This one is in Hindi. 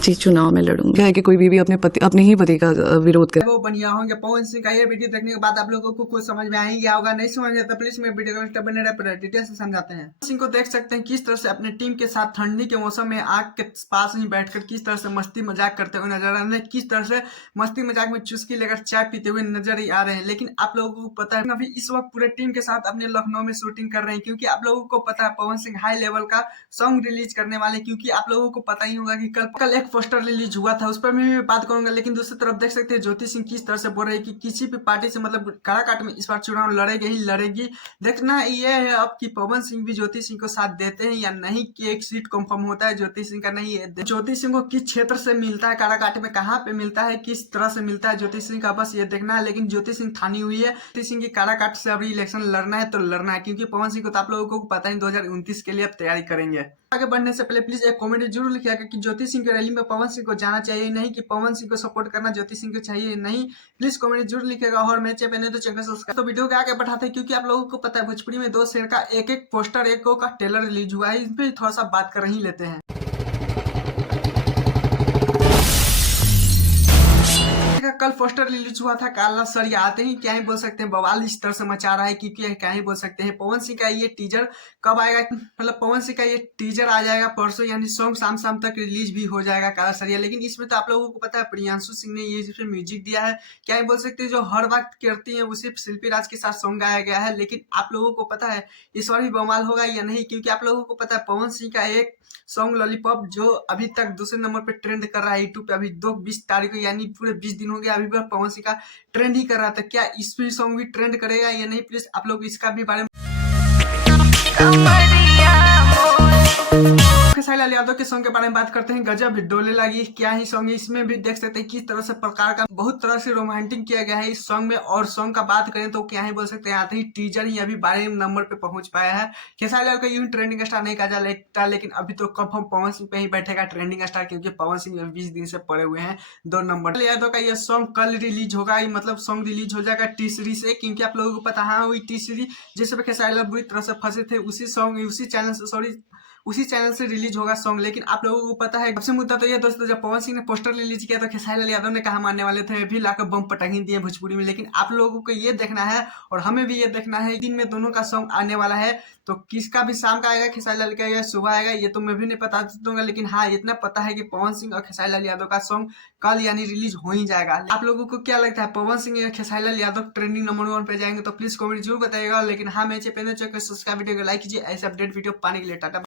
जी चुनाव में लड़ूंगा। क्या है कि कोई बीवी अपने ही पति का विरोध करे। वो बनिया होंगे पवन सिंह का ये वीडियो देखने के बाद आप लोगों को कुछ समझ में आ ही गया होगा, नहीं समझ में तो प्लीज मेरे वीडियो को बने रहे डिटेल से समझाते हैं। पवन सिंह को देख सकते हैं किस तरह से अपने टीम के साथ ठंडी के मौसम में आग के पास ही बैठकर किस तरह से मस्ती मजाक करते हुए नजर आ रहे हैं, किस तरह से मस्ती मजाक में चुस्की लेकर चाय पीते हुए नजर आ रहे हैं। लेकिन आप लोगों को पता है अभी इस वक्त पूरे टीम के साथ अपने लखनऊ में शूटिंग कर रहे हैं, क्योंकि आप लोगों को पता है पवन सिंह हाई लेवल का सॉन्ग रिलीज करने वाले। क्योंकि आप लोगों को पता ही होगा कि कल एक पोस्टर रिलीज हुआ था, उस पर मैं बात करूंगा। लेकिन दूसरी तरफ देख सकते हैं ज्योति सिंह किस तरह से बोल रहे हैं कि किसी भी पार्टी से मतलब काराकाट में इस बार चुनाव लड़ेगी ही लड़ेगी। देखना ये है अब कि पवन सिंह भी ज्योति सिंह को साथ देते हैं या नहीं, कि एक सीट कंफर्म होता है ज्योति सिंह का नहीं है। ज्योति सिंह को किस क्षेत्र से मिलता है, काराकाट में कहाँ पे मिलता है, किस तरह से मिलता है ज्योति सिंह का, बस ये देखना है। लेकिन ज्योति सिंह ठानी हुई है ज्योति सिंह की काराकाट से अभी इलेक्शन लड़ना है तो लड़ना है, क्योंकि पवन सिंह को तो आप लोगों को पता है 2029 के लिए अब तैयारी करेंगे। आगे बढ़ने से पहले प्लीज एक कमेंट जरूर लिखिएगा कि ज्योति सिंह की रैली में पवन सिंह को जाना चाहिए नहीं, कि पवन सिंह को सपोर्ट करना ज्योति सिंह को चाहिए नहीं। प्लीज कमेंट जरूर लिखिएगा। और मैं चैनल तो चैनल सब्सक्राइब तो वीडियो के आगे बढ़ाते हैं, क्योंकि आप लोगों को पता है भोजपुरी में 2 शेर का एक पोस्टर एक का ट्रेलर रिलीज हुआ है, इस पर थोड़ा सा बात कर ही लेते हैं। कल पोस्टर रिलीज हुआ था काला सरिया आते ही क्या ही बोल सकते हैं बवाल इस तरह से मचा रहा है, क्योंकि क्या ही बोल सकते हैं पवन सिंह का ये टीजर कब आएगा, मतलब पवन सिंह का ये टीजर आ जाएगा परसों, यानी सॉन्ग शाम तक रिलीज भी हो जाएगा काला सरिया। लेकिन इसमें तो आप लोगों को पता है प्रियांशु सिंह ने ये इसमें म्यूजिक दिया है, क्या ही बोल सकते हैं जो हर वक्त करती है उसी शिल्पी राज के साथ सॉन्ग गाया गया है। लेकिन आप लोगों को पता है इस बार भी बवाल होगा या नहीं, क्योंकि आप लोगों को पता है पवन सिंह का एक सॉन्ग लॉलीपॉप जो अभी तक दूसरे नंबर पे ट्रेंड कर रहा है यूट्यूब पे, अभी 20 तारीख को यानी पूरे 20 दिन हो गया अभी भी पवन सिंह का ट्रेंड ही कर रहा था। क्या इस भी सॉन्ग भी ट्रेंड करेगा या नहीं, प्लीज आप लोग इसका भी बारे में। खेसारी लाल यादव के सॉन्ग के बारे में बात करते हैं। गजब डोले लगी क्या ही सॉन्ग है, इसमें भी देख सकते हैं किस तरह से प्रकार का बहुत तरह से रोमांटिक किया गया है इस सॉन्ग में। और सॉन्ग का बात करें तो क्या ही बोल सकते हैं आते ही टीजर ही अभी 12 नंबर पे पहुंच पाया है। खेसारी लाल का यूं ट्रेंडिंग स्टार नहीं कहा जा सकता, लेकिन अभी तो कंफर्म पवन सिंह पे ही बैठेगा ट्रेंडिंग स्टार, क्योंकि पवन सिंह 20 दिन से पड़े हुए हैं 2 नंबर। यादव का यह सॉन्ग कल रिलीज होगा, मतलब सॉन्ग रिलीज हो जाएगा टी सीरीज से, क्योंकि आप लोगों को पता है वही टी सीरीज जिसपे खेसारी लाल बुरी तरह से फंसे थे उसी सॉन्ग उसी चैनल से रिलीज होगा सॉन्ग। लेकिन आप लोगों को पता है सबसे मुद्दा तो ये दोस्तों, जब पवन सिंह ने पोस्टर रिलीज किया तो खेसारी लाल यादव ने कहा मानने वाले थे भी लाकर बम पटक ही दिए भोजपुरी में। लेकिन आप लोगों को ये देखना है और हमें भी ये देखना है दिन में दोनों का सॉन्ग आने वाला है, तो किसका भी शाम का आएगा खेसारी लाल का या सुबह आएगा ये तो मैं भी नहीं बता दूंगा। लेकिन हाँ इतना पता है कि पवन सिंह और खेसारी लाल यादव का सॉन्ग कल यानी रिलीज हो ही जाएगा। आप लोगों को क्या लगता है पवन सिंह या खेसारी लाल यादव ट्रेंडिंग नंबर 1 पे जाएंगे, तो प्लीज कमेंट जरूर बताइएगा। लेकिन हाँ मैं चैनल सब्सक्राइब वीडियो को लाइक कीजिए ऐसे अपडेट वीडियो पाने के लिए। टाटा।